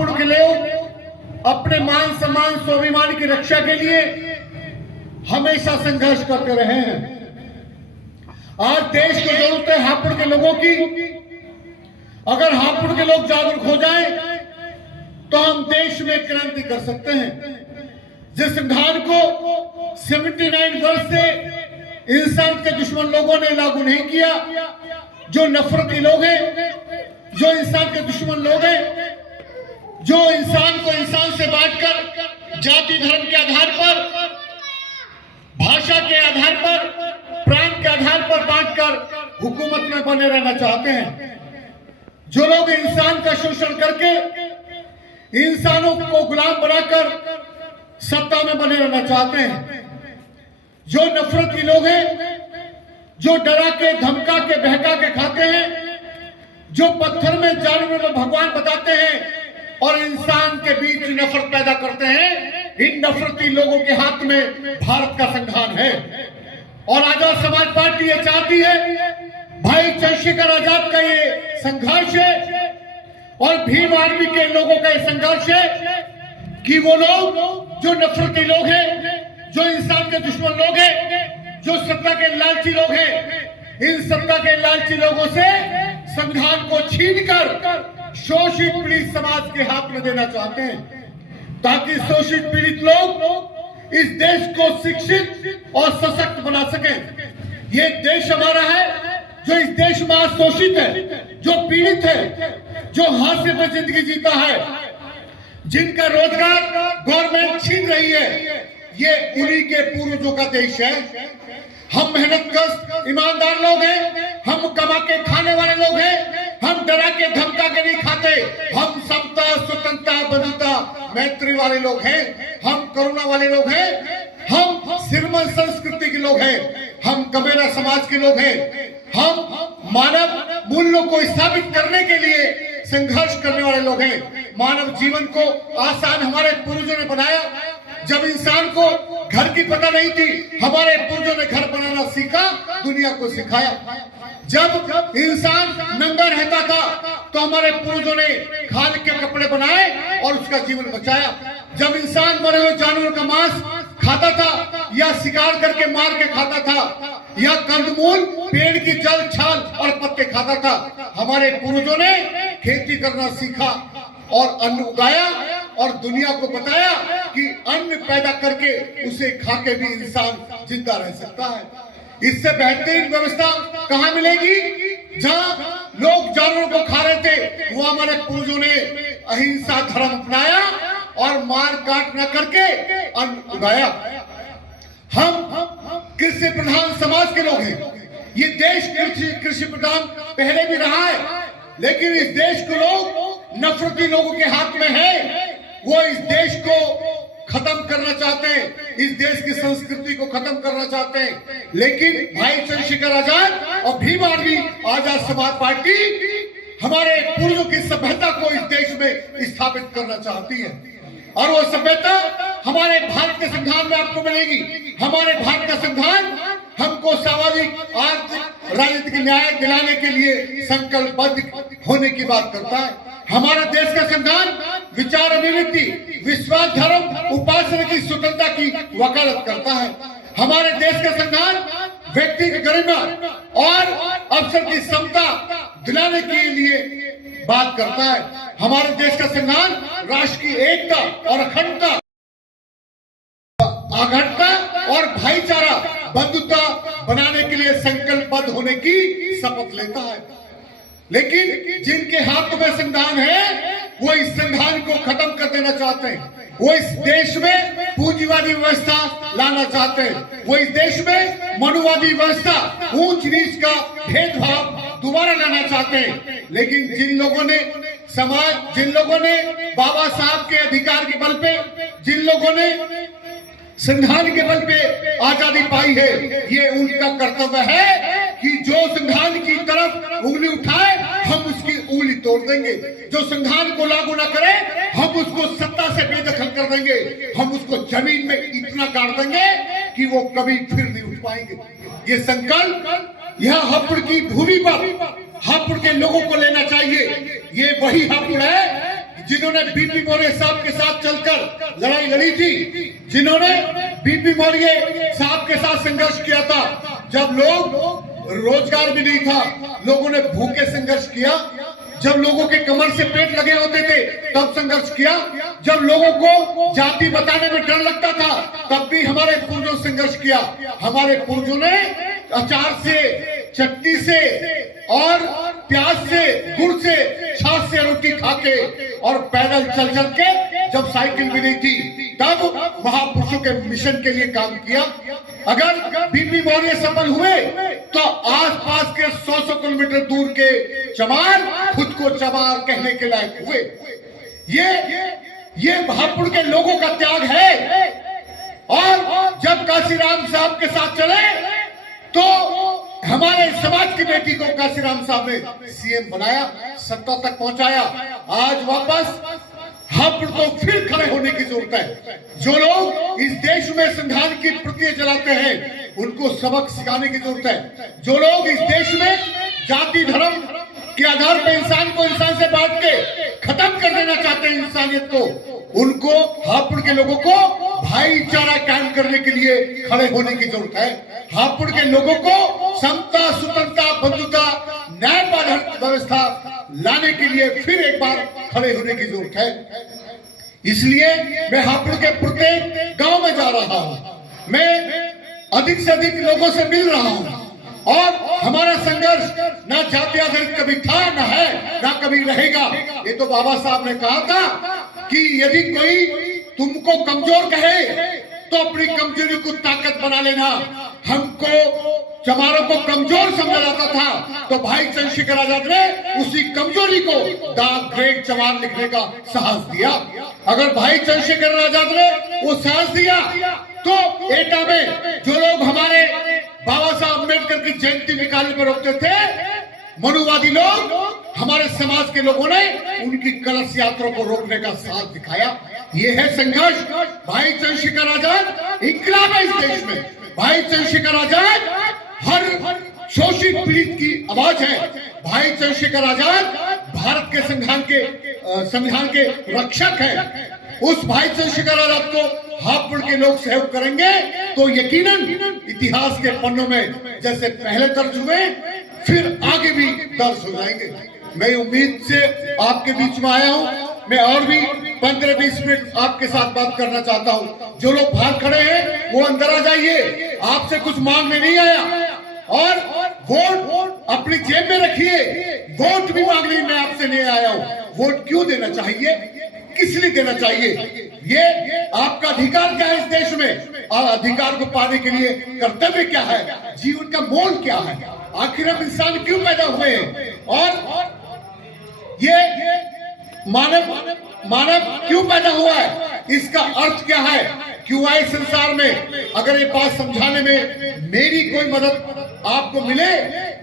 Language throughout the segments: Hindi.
हापुड़ के लोग अपने मान सम्मान स्वाभिमान की रक्षा के लिए हमेशा संघर्ष करते रहे हैं। आज देश को जरूरत है हापुड़ के लोगों की। अगर हापुड़ के लोग जागरूक हो जाएं तो हम देश में क्रांति कर सकते हैं। जिस संविधान को 79 वर्ष से इंसान के दुश्मन लोगों ने लागू नहीं किया, जो नफरती लोग हैं, जो इंसान के दुश्मन लोग हैं, जो इंसान को इंसान से बांटकर जाति धर्म के आधार पर, भाषा के आधार पर, प्रांत के आधार पर बांटकर हुकूमत में बने रहना चाहते हैं, जो लोग इंसान का शोषण करके इंसानों को गुलाम बनाकर सत्ता में बने रहना चाहते हैं, जो नफरती लोग हैं, जो डरा के धमका के बहका के खाते हैं, जो पत्थर में जानवरों को भगवान बताते हैं और इंसान के बीच नफरत पैदा करते हैं, इन नफरती लोगों के हाथ में भारत का संविधान है। और आजाद समाज पार्टी ये चाहती है, भाई चंद्रशेखर आजाद का ये संघर्ष है और भीम आर्मी के लोगों का ये संघर्ष है कि वो लोग जो नफरती लोग हैं, जो इंसान के दुश्मन लोग हैं, जो सत्ता के लालची लोग हैं, इन सत्ता के लालची लोगों से संविधान को छीनकर शोषित पीड़ित समाज के हाथ में देना चाहते हैं, ताकि शोषित पीड़ित लोग इस देश को शिक्षित और सशक्त बना सकें। ये देश हमारा है, जो इस देश में आज शोषित है, जो पीड़ित है, जो हाशिए पे जिंदगी जीता है, जिनका रोजगार गवर्नमेंट छीन रही है, ये उन्हीं के पूर्वजों का देश है। हम मेहनतकश ईमानदार लोग हैं, हम कमा के खाने वाले लोग हैं, हम डरा के धमका के नहीं खाते, हम समता स्वतंत्रता बंधुता मैत्री वाले लोग हैं, हम करुणा वाले लोग हैं, हम सिरमन संस्कृति के लोग हैं, हम कबीरा समाज के लोग हैं, हम मानव मूल्यों को स्थापित करने के लिए संघर्ष करने वाले लोग हैं। मानव जीवन को आसान हमारे पूर्वजों ने बनाया। जब इंसान को घर की पता नहीं थी, हमारे पूर्वजों ने घर बनाना सीखा, दुनिया को सिखाया। जब इंसान नंगा रहता था तो हमारे पूर्वजों ने खाल के कपड़े बनाए और उसका जीवन बचाया। जब इंसान मरे हुए जानवरों का मांस खाता था या शिकार करके मार के खाता था या कंदमूल पेड़ की जल छाल और पत्ते खाता था, हमारे पूर्वजों ने खेती करना सीखा और अन्न उगाया और दुनिया को बताया कि अन्न पैदा करके उसे खा के भी इंसान जिंदा रह सकता है। इससे बेहतरीन व्यवस्था कहाँ मिलेगी? जहाँ लोग जानवरों को खा रहे थे, वो हमारे पूर्वजों ने अहिंसा धर्म अपनाया और मार काट न करके अन्न उगाया। हम कृषि प्रधान समाज के लोग हैं। ये देश कृषि प्रधान पहले भी रहा है, लेकिन इस देश को लोग नफरती लोगों के हाथ में है। वो इस देश को खत्म करना चाहते हैं, इस देश की संस्कृति को खत्म करना चाहते हैं। लेकिन भाई चंद्रशेखर आजाद और भीम आर्मी आजाद समाज पार्टी हमारे पूर्वजों की सभ्यता को इस देश में स्थापित करना चाहती है और वो सभ्यता हमारे भारत के संविधान में आपको मिलेगी। हमारे भारत का संविधान हमको सामाजिक आर्थिक राजनीतिक न्याय दिलाने के लिए संकल्पबद्ध होने की बात करता है। हमारा देश का संविधान विचार अभिव्यक्ति विश्वास धर्म उपासना की स्वतंत्रता की वकालत करता है। हमारे देश का संविधान व्यक्ति की गरिमा और अवसर की समता दिलाने के लिए बात करता है। हमारे देश का संविधान राष्ट्र की एकता और अखंडता अखंडता और भाईचारा बंधुता बनाने के लिए संकल्पबद्ध होने की शपथ लेता है। लेकिन जिनके हाथ में संविधान है वो इस संविधान को खत्म कर देना चाहते हैं। वो इस देश में पूंजीवादी व्यवस्था लाना चाहते हैं। वो इस देश में मनुवादी व्यवस्था ऊंच नीच का भेदभाव दोबारा लाना चाहते हैं। लेकिन जिन लोगों ने बाबा साहब के अधिकार के बल पे, जिन लोगों ने संविधान के बल पे आजादी पाई है, ये उनका कर्तव्य है कि जो संविधान की तरफ उंगली उठाए हम उसकी उंगली तोड़ देंगे। जो संविधान को लागू न करे हम उसको सत्ता से बेदखल कर देंगे। हम उसको जमीन में इतना गाड़ देंगे कि वो कभी फिर नहीं उठ पाएंगे। ये संकल्प यह हापुड़ की भूमि पर हापुड़ के लोगों को लेना चाहिए। ये वही हापुड़ है जिस जिन्होंने बीपी मौर्य साहब के साथ चलकर लड़ाई लड़ी थी, जिन्होंने बीपी मौर्य साहब के साथ संघर्ष किया था, जब लोग रोजगार भी नहीं था, लोगों ने भूखे संघर्ष किया, जब लोगों के कमर से पेट लगे होते थे तब संघर्ष किया, जब लोगों को जाति बताने में डर लगता था तब भी हमारे पूर्वजों संघर्ष किया। हमारे पूर्वजों ने अचार से, चटनी से और प्याज से, गुड़ से, छाछ से रोटी खाके और पैदल चल चल के, जब साइकिल भी नहीं थी तब महापुरुषों के मिशन के लिए काम किया। अगर बीपी मौर्य सफल हुए तो आसपास के 100 किलोमीटर दूर के चमार खुद को चमार कहने के लायक हुए। ये भापुड़ के लोगों का त्याग है। और जब काशीराम साहब के साथ चले तो हमारे समाज की बेटी को काशीराम साहब ने सीएम बनाया, सत्ता तक पहुंचाया। आज वापस हापुड़ को फिर खड़े होने की जरूरत है। जो लोग इस देश में संविधान की प्रतियां जलाते हैं उनको सबक सिखाने की जरूरत है। जो लोग इस देश में जाति धर्म के आधार पर इंसान को इंसान से बांट के खत्म कर देना चाहते हैं इंसानियत को, उनको हापुड़ के लोगों को भाईचारा कायम करने के लिए खड़े होने की जरूरत है। हापुड़ के लोगों को समता, स्वतंत्रता, बंधुता, न्यायपालिक व्यवस्था लाने के लिए फिर एक बार खड़े होने की जरूरत है। इसलिए मैं हापुड़ के प्रत्येक गांव में जा रहा हूं, मैं अधिक से अधिक लोगों से मिल रहा हूं और हमारा संघर्ष ना जाति आधारित कभी था, ना है, ना कभी रहेगा। ये तो बाबा साहब ने कहा था कि यदि कोई तुमको कमजोर कहे तो अपनी कमजोरी को ताकत बना लेना। हमको चमारों को कमजोर समझा जाता था तो भाई चंद्रशेखर आजाद ने उसी कमजोरी को द ग्रेट चमार लिखने का साहस दिया। अगर भाई चंद्रशेखर आजाद ने वो साहस दिया तो एटा में जो लोग हमारे बाबा साहब अम्बेडकर की जयंती निकालने में रोकते थे, मनुवादी लोग, हमारे समाज के लोगों ने उनकी कलश यात्रा को रोकने का साथ दिखाया। ये है संघर्ष। भाई चंद्रशेखर आजाद इंकलाब है इस देश में। भाई चंद्रशेखर आजाद हर शोषित पीड़ित की आवाज है। भाई चंद्रशेखर आजाद भारत के संविधान के रक्षक है। उस भाई चंद्रशेखर आजाद को हापुड़ के लोग सहयोग करेंगे तो यकीनन इतिहास के पन्नों में जैसे पहले दर्ज हुए फिर आगे भी दर्ज हो जाएंगे। मैं उम्मीद से आपके बीच में आया हूं। मैं और भी 15-20 मिनट आपके साथ बात करना चाहता हूं। जो लोग बाहर खड़े हैं वो अंदर आ जाइए। आपसे कुछ मांगने नहीं आया और वोट अपनी जेब में रखिए। वोट भी मांगने मैं आपसे नहीं आया हूं। वोट क्यों देना चाहिए, किस लिए देना चाहिए, ये आपका अधिकार क्या है इस देश में, और अधिकार को पाने के लिए कर्तव्य क्या है, जीवन का मोल क्या है, आखिर हम इंसान क्यों पैदा हुए हैं और ये मानव क्यों पैदा हुआ है, इसका अर्थ क्या है, क्यों आए संसार में। अगर ये बात समझाने में मेरी कोई मदद आपको मिले,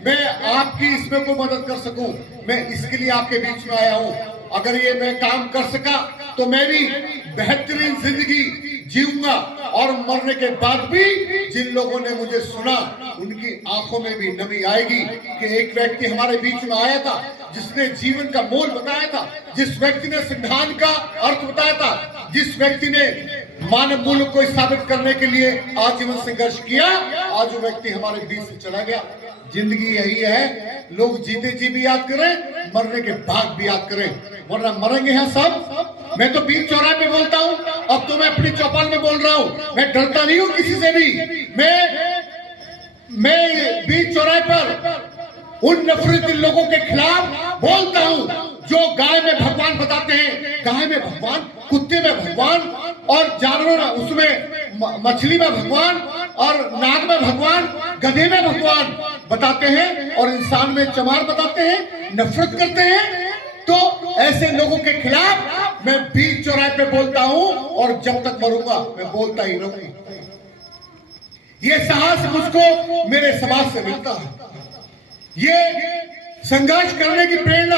मैं आपकी इसमें कोई मदद कर सकूं, मैं इसके लिए आपके बीच में आया हूं। अगर ये मैं काम कर सका तो मैं भी बेहतरीन जिंदगी जीऊंगा और मरने के बाद भी जिन लोगों ने मुझे सुना उनकी आंखों में भी नमी आएगी कि एक व्यक्ति हमारे बीच में आया था जिसने जीवन का मोल बताया था, जिस व्यक्ति ने संविधान का अर्थ बताया था, जिस व्यक्ति ने मानव मूल्य को साबित करने के लिए आजीवन संघर्ष किया, आज वो व्यक्ति हमारे बीच से चला गया। जिंदगी यही है, लोग जीते जी भी याद करें, मरने के बाद भी याद करें, वरना मरेंगे हैं सब। मैं तो बीच चौराहे पे बोलता हूँ, अब तो मैं अपनी चौपाल में बोल रहा हूँ, मैं डरता नहीं हूँ किसी से भी। मैं बीच चौराहे पर उन नफरती लोगों के खिलाफ बोलता हूँ जो गाय में भगवान बताते हैं, गाय में भगवान, कुत्ते में भगवान और जानवर उसमें मछली में भगवान और नाग में भगवान, गधे में भगवान बताते हैं और इंसान में चमार बताते हैं, नफरत करते हैं। तो ऐसे लोगों के खिलाफ मैं बीच चौराहे पे बोलता हूं और जब तक मरूंगा मैं बोलता ही रहूंगा। ये साहस मुझको मेरे समाज से मिलता है, ये संघर्ष करने की प्रेरणा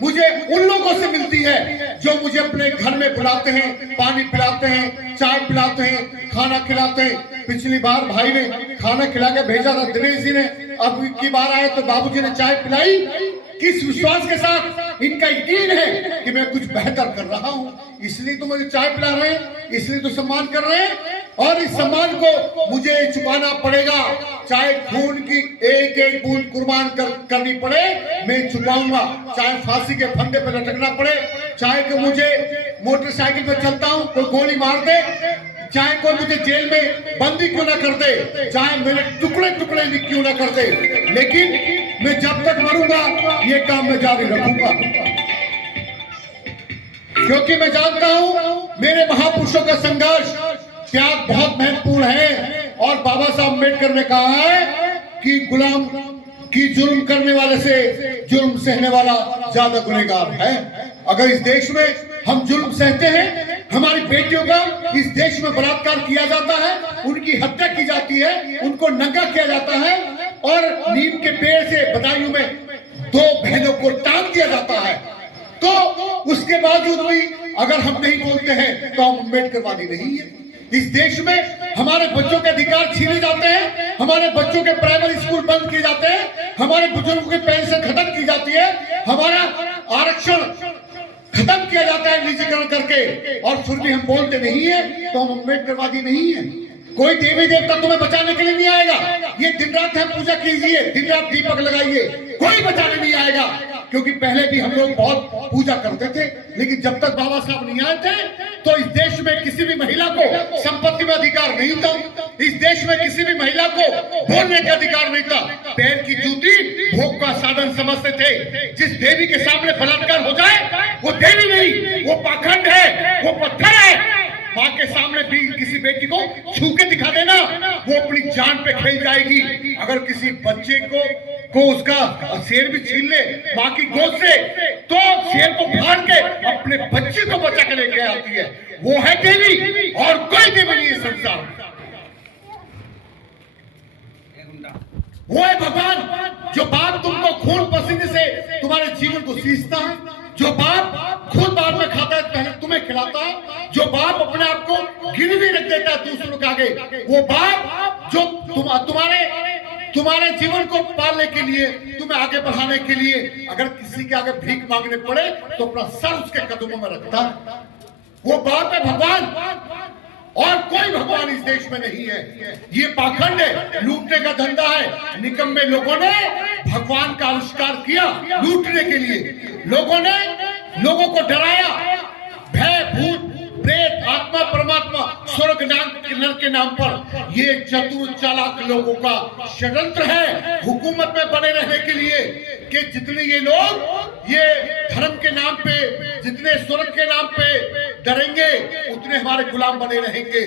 मुझे उन लोगों से मिलती है जो मुझे अपने घर में बुलाते हैं, पानी पिलाते हैं, चाय पिलाते हैं, खाना खिलाते हैं। पिछली बार भाई ने खाना खिला के भेजा था, दिनेश जी ने। अब की बार आए तो बाबूजी ने चाय पिलाई। किस विश्वास के साथ इनका यकीन है कि मैं कुछ बेहतर कर रहा हूं, इसलिए तो मुझे चाय पिला रहे हैं, इसलिए तो सम्मान कर रहे हैं। और इस सम्मान को मुझे चुकाना पड़ेगा, चाहे खून की एक एक बूंद कुर्बान करनी पड़े, मैं चुकाऊंगा। चाहे फांसी के फंदे पर लटकना पड़े, चाहे कि मुझे मोटरसाइकिल पर चलता हूं कोई गोली मार दे, चाहे कोई मुझे जेल में बंदी क्यों ना कर दे, चाहे मेरे टुकड़े टुकड़े क्यों ना कर दे, लेकिन मैं जब तक मरूंगा ये काम मैं जारी रखूंगा। क्योंकि मैं जानता हूं मेरे महापुरुषों का संघर्ष त्याग बहुत महत्वपूर्ण है। और बाबा साहब अम्बेडकर ने कहा है कि गुलाम की जुल्म करने वाले से जुल्म सहने वाला ज्यादा गुनहगार है। अगर इस देश में हम जुल्म सहते हैं, हमारी बेटियों का इस देश में बलात्कार किया जाता है, उनकी हत्या की जाती है, उनको नंगा किया जाता है और नीम के पेड़ से बदायूं में 2 बहनों को टांग दिया जाता है, तो उसके बावजूद भी अगर हम नहीं बोलते हैं तो हम अम्बेडकरवादी नहीं है। इस देश में हमारे बच्चों के अधिकार छीने जाते हैं, हमारे बच्चों के प्राइमरी स्कूल बंद किए जाते हैं, हमारे बुजुर्गों की पेंशन खत्म की जाती है, हमारा आरक्षण खत्म किया जाता है निजीकरण करके, और फिर भी हम बोलते नहीं है तो हम अम्बेडकरवादी नहीं है। कोई देवी देवता तुम्हें बचाने के लिए नहीं आएगा। ये दिन रात है पूजा कीजिए, दिन रात दीपक लगाइए, कोई बचाने नहीं आएगा। क्योंकि पहले भी हम लोग बहुत पूजा करते थे, लेकिन जब तक बाबा साहब नहीं आए थे तो इस देश में किसी भी महिला को संपत्ति में अधिकार नहीं था, इस देश में किसी भी महिला को बोलने का अधिकार नहीं था। पैर की जूती भोग का साधन समझते थे। जिस देवी के सामने बलात्कार हो जाए वो देवी नहीं, वो पाखंड है, वो पत्थर है। माँ के सामने भी किसी बेटी को छू के दिखा देना, वो अपनी जान पे खेल जाएगी। अगर किसी बच्चे को उसका शेर भी छीन ले माँ की गोद से, तो शेर को फाड़ के अपने बच्चे को बचा के लेके आती है। वो है देवी, और कोई देवी नहीं है संसार। वो है भगवान। जो बाप तुमको खून पसीने से तुम्हारे जीवन को सींचता है, जो बाप खुद बाद में खाता है पहले तुम्हें खिलाता है, जो बाप अपने आप को गिरवी रख देता है दूसरों के आगे, वो बाप जो तुम्हारे जीवन को पालने के लिए, तुम्हें आगे बढ़ाने के लिए अगर किसी के आगे भीख मांगने पड़े तो अपना सर उसके कदमों में रखता है, वो बाप है भगवान। और कोई भगवान इस देश में नहीं है। ये पाखंड है, लूटने का धंधा है। निकम्मे लोगों ने भगवान का आविष्कार किया लूटने के लिए। लोगों ने लोगों को डराया, भय भूत प्रेत आत्मा परमात्मा स्वर्ग नरक के नाम पर। ये चतुर चालाक लोगों का षड्यंत्र है हुकूमत में बने रहने के लिए, कि जितने ये लोग ये धर्म के नाम पे, जितने स्वर्ग के नाम पे डरेंगे, उतने हमारे गुलाम बने रहेंगे।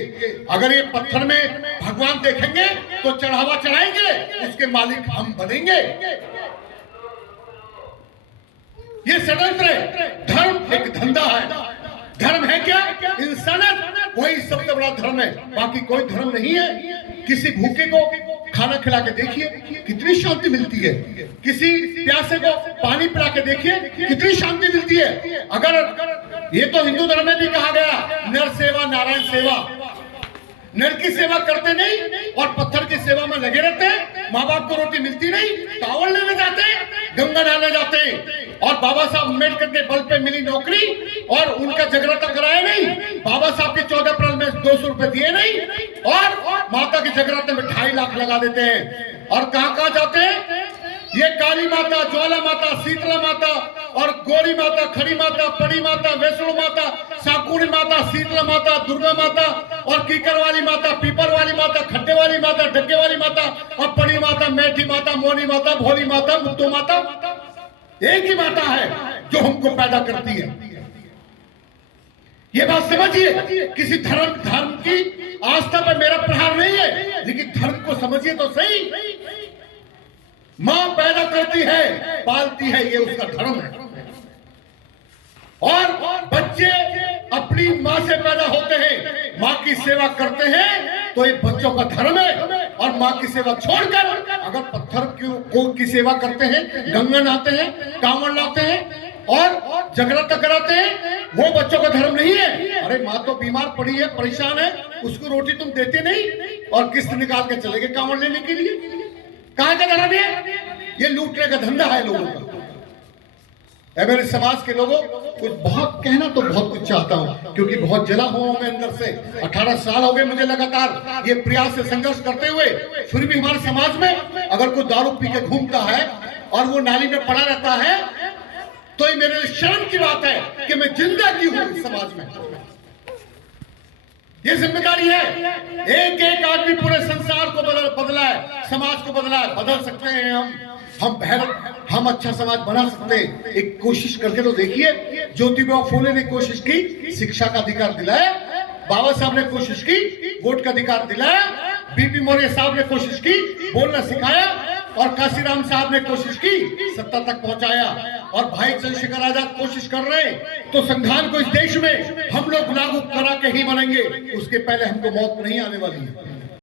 अगर ये पत्थर में भगवान देखेंगे तो चढ़ावा चढ़ाएंगे, उसके मालिक हम बनेंगे। ये षड्यंत्र है। धर्म एक धंधा है। धर्म है क्या? इंसानियत, वही सबसे बड़ा धर्म है, बाकी कोई धर्म नहीं है। किसी भूखे को खाना खिला के देखिए कितनी शांति मिलती है, किसी प्यासे को पानी पिला के देखिए कितनी शांति मिलती है। अगर ये तो हिंदू धर्म में भी कहा गया नर सेवा नारायण सेवा, नर की सेवा करते नहीं और पत्थर की सेवा में लगे रहते हैं। माँ बाप को रोटी मिलती नहीं, टावल लेने जाते हैं, गंगा नहाने जाते हैं। और बाबा साहब अम्बेडकर के बल पे मिली नौकरी और उनका जगराता कराया नहीं, बाबा साहब के 14 अप्रैल में 200 रुपए दिए नहीं, और माता के जगराते में 2.5 लाख लगा देते हैं। और कहाँ जाते हैं? ये काली माता, ज्वाला माता, शीतला माता और गौरी माता, खड़ी माता, पड़ी माता, वैष्णो माता, साकुरी माता, शीतला माता, दुर्गा माता और कीकर वाली माता, पीपर वाली माता, खड्डे वाली माता, डग्गे वाली माता और पड़ी माता, मैठी माता, मोनी माता, भोली माता, मुद्दो माता, एक ही माता है जो हमको पैदा करती है। ये बात समझिए। किसी धर्म की आस्था पर मेरा प्रहार नहीं है, लेकिन धर्म को समझिए तो सही। मां पैदा करती है, पालती है, ये उसका धर्म है। और बच्चे अपनी मां से पैदा होते हैं, मां की सेवा करते हैं, तो ये बच्चों का धर्म है। और मां की सेवा छोड़कर अगर पत्थर पत्थर की सेवा करते हैं, गंगा नहाते हैं, कांवड़ लाते हैं और जगराता कराते हैं, वो बच्चों का धर्म नहीं है। अरे माँ तो बीमार पड़ी है, परेशान है, उसको रोटी तुम देते नहीं और किस्त निकाल के चले गए कांवड़ लेने के लिए। कहां का धर्म है? ये लूटने का धंधा है लोगों का। मेरे समाज के लोगों, कुछ बहुत कहना तो बहुत कुछ चाहता हूं, क्योंकि बहुत जला हुआ हूं मैं अंदर से। 18 साल हो गए मुझे लगातार ये प्रयास से संघर्ष करते हुए। फिर भी हमारे समाज में अगर कोई दारू पी के घूमता है और वो नाली में पड़ा रहता है तो ये मेरे लिए शर्म की बात है कि मैं जिंदा क्यों हूं इस समाज में। ये जिम्मेदारी है। एक एक आदमी पूरे संसार को बदला है, समाज को बदला है। बदल सकते हैं हम अच्छा समाज बना सकते हैं। एक कोशिश करके तो देखिए। ज्योतिबा फूले ने कोशिश की, शिक्षा का अधिकार दिलाया। बाबा साहब ने कोशिश की, वोट का अधिकार दिलाया। बीपी मौर्य साहब ने कोशिश की, बोलना सिखाया। और काशीराम साहब ने कोशिश की, सत्ता तक पहुंचाया। और भाई चंद्रशेखर आजाद कोशिश कर रहे हैं। तो संविधान को इस देश में हम लोग लागू करा के ही मरेंगे, उसके पहले हमको मौत नहीं आने वाली है।